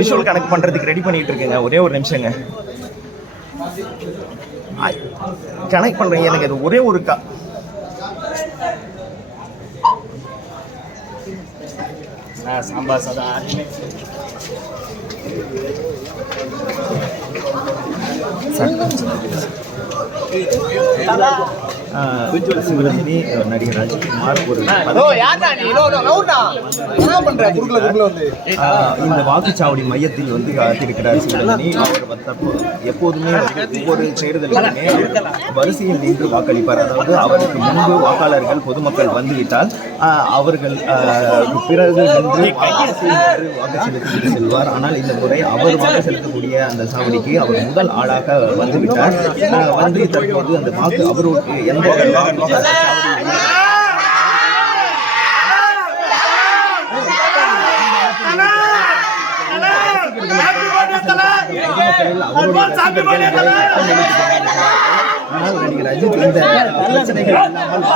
Visual connect பண்றதுக்கு ready பண்ணிட்டு இருக்கேங்க. ஒரே ஒரு நிமிஷங்க கனெக்ட் பண்றீங்க. எனக்கு அது ஒரே ஒரு சாம்பார் சாதம் சிவரஞ்சனி நடிகர் ராஜ்குமார் ஒரு இந்த வாக்குச்சாவடி மையத்தில் வந்து காத்திருக்கிறார் சிவரஞ்சனி. அவர் எப்போதுமே ஒவ்வொரு தேர்தலுக்குமே வரிசையில் நின்று வாக்களிப்பார். அதாவது அவருக்கு முன்பு வாக்காளர்கள் பொதுமக்கள் வந்துவிட்டால் அவர்கள் பிறகு நின்று வாக்கு செலுத்திவிட்டு செல்வார். ஆனால் இந்த முறை அவர் வாக்கு செலுத்தக்கூடிய அந்த சாவடிக்கு அவர் முதல் ஆளாக வந்துவிட்டார். வந்து தற்போது அந்த வாக்கு அவருக்கு எந்த ஆனால் நடிகர் அஜித் இந்த பிரச்சனைகள் எல்லாரும்